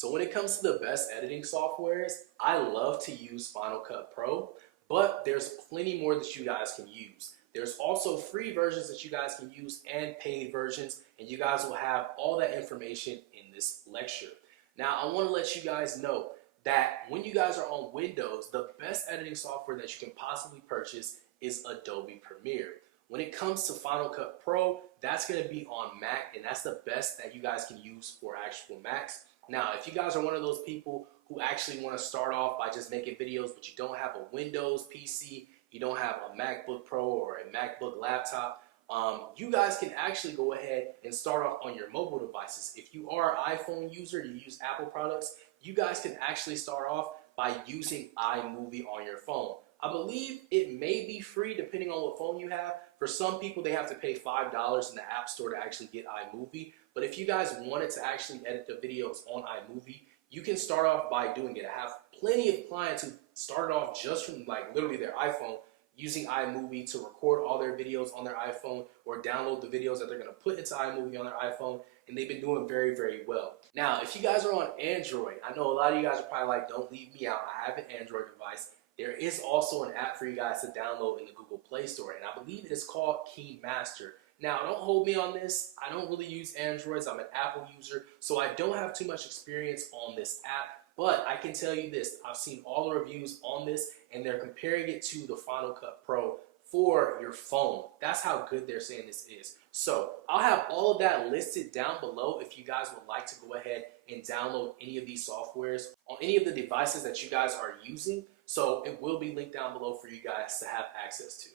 So when it comes to the best editing softwares, I love to use Final Cut Pro, but there's plenty more that you guys can use. There's also free versions that you guys can use and paid versions, and you guys will have all that information in this lecture. Now, I want to let you guys know that when you guys are on Windows, the best editing software that you can possibly purchase is Adobe Premiere. When it comes to Final Cut Pro, that's going to be on Mac, and that's the best that you guys can use for actual Macs. Now, if you guys are one of those people who actually want to start off by just making videos, but you don't have a Windows PC, you don't have a MacBook Pro or a MacBook laptop, you guys can actually go ahead and start off on your mobile devices. If you are an iPhone user, you use Apple products, you guys can actually start off by using iMovie on your phone. I believe it may be free depending on what phone you have. For some people, they have to pay $5 in the App Store to actually get iMovie. But if you guys wanted to actually edit the videos on iMovie, you can start off by doing it. I have plenty of clients who started off just from like literally their iPhone using iMovie to record all their videos on their iPhone or download the videos that they're going to put into iMovie on their iPhone, and they've been doing very, very well. Now, if you guys are on Android, I know a lot of you guys are probably like, don't leave me out. I have an Android device. There is also an app for you guys to download in the Google Play Store, and I believe it is called KeyMaster. Now, don't hold me on this. I don't really use Androids. I'm an Apple user, so I don't have too much experience on this app, but I can tell you this. I've seen all the reviews on this, and they're comparing it to the Final Cut Pro for your phone. That's how good they're saying this is. So I'll have all of that listed down below if you guys would like to go ahead and download any of these softwares on any of the devices that you guys are using. So it will be linked down below for you guys to have access to.